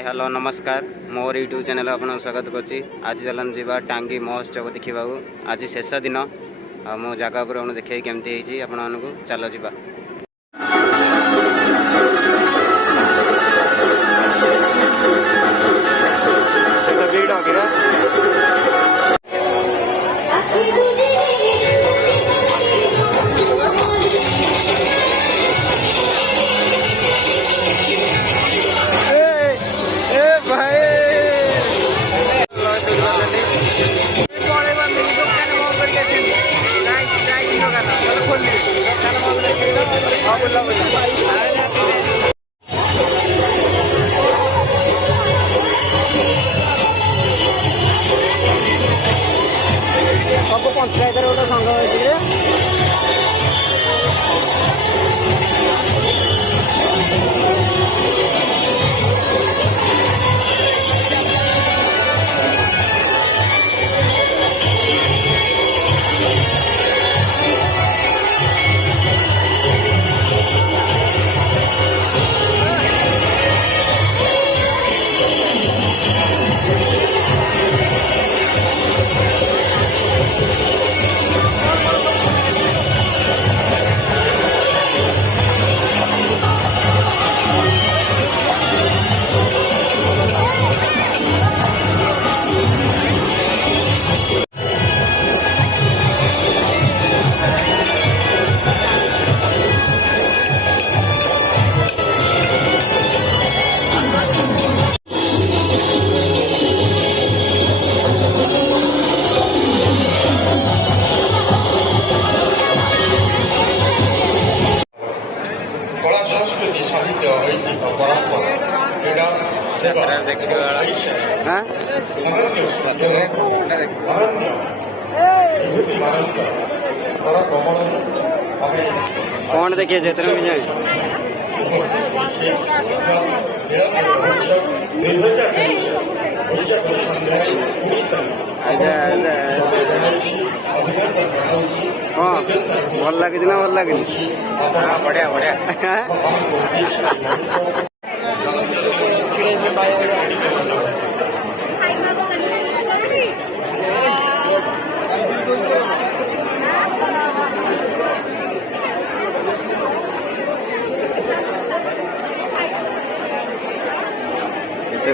Hello नमस्कार मोर YouTube channel आपन स्वागत करछि। आज चलन जीवा टांगी महोत्सव देखा। आज शेष दिन मो जगह पर देखे केमती आपको चल जा। भीड़ हो सब पंचायत गोटे संघ कौन देखिए क्षेत्र में जाए हाँ भल लगे ना भल लगे बढ़िया बढ़िया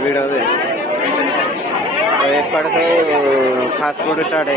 भीड़ हो एक पड़े तो फास्ट फूड स्टार्ट है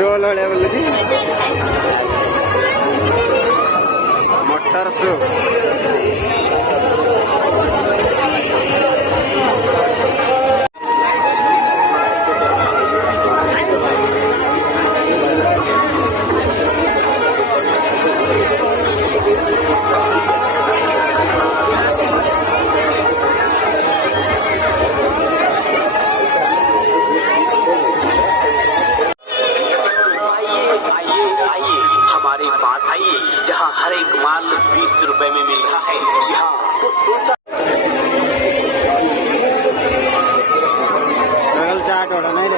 रोल भाया बोलूँ मटर सूप जहाँ हर एक माल 20 रुपए में मिल रहा है। तो सोचा चाट ऑर्डर नहीं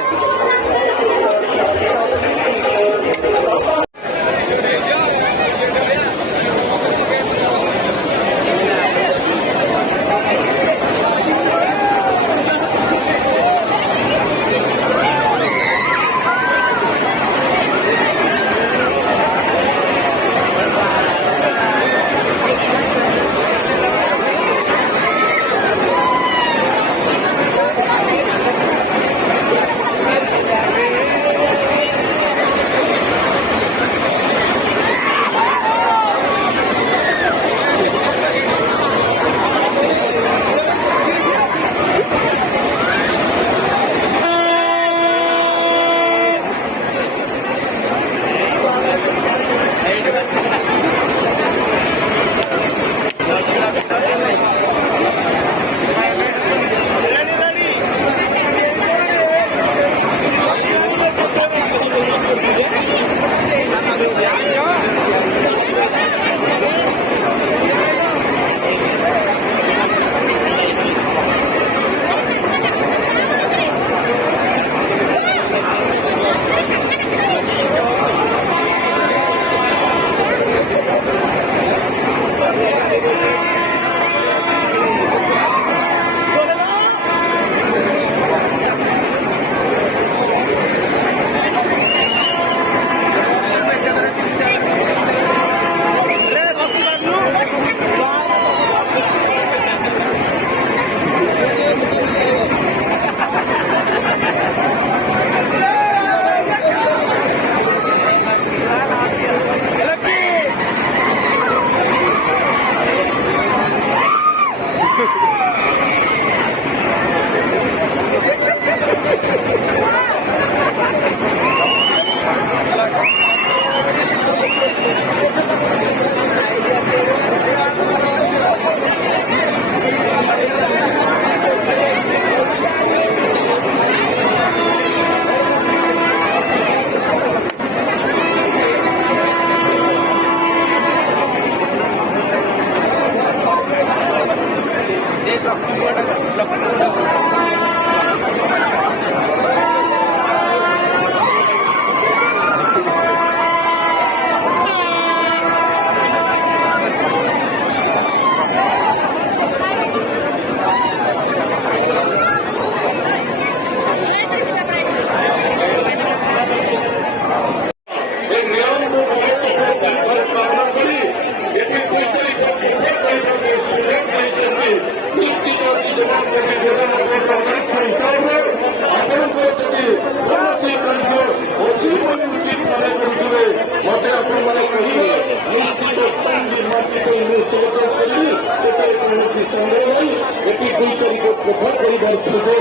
ସେଥିପାଇଁ ମୁଁ ସହଯୋଗ କଲି। ସେଥିରେ କୌଣସି ସନ୍ଦେହ ନାହିଁ। ଏଠି 2-4 କୋଟି ପ୍ରେଫର କରିବାର ସୁଯୋଗ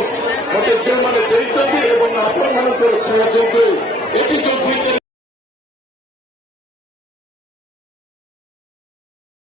ମତେ ଯେଉଁମାନେ ଦେଇଛନ୍ତି ଏବଂ ଆପଣମାନଙ୍କର ସହଯୋଗରେ ଏଠି ଯୋଉ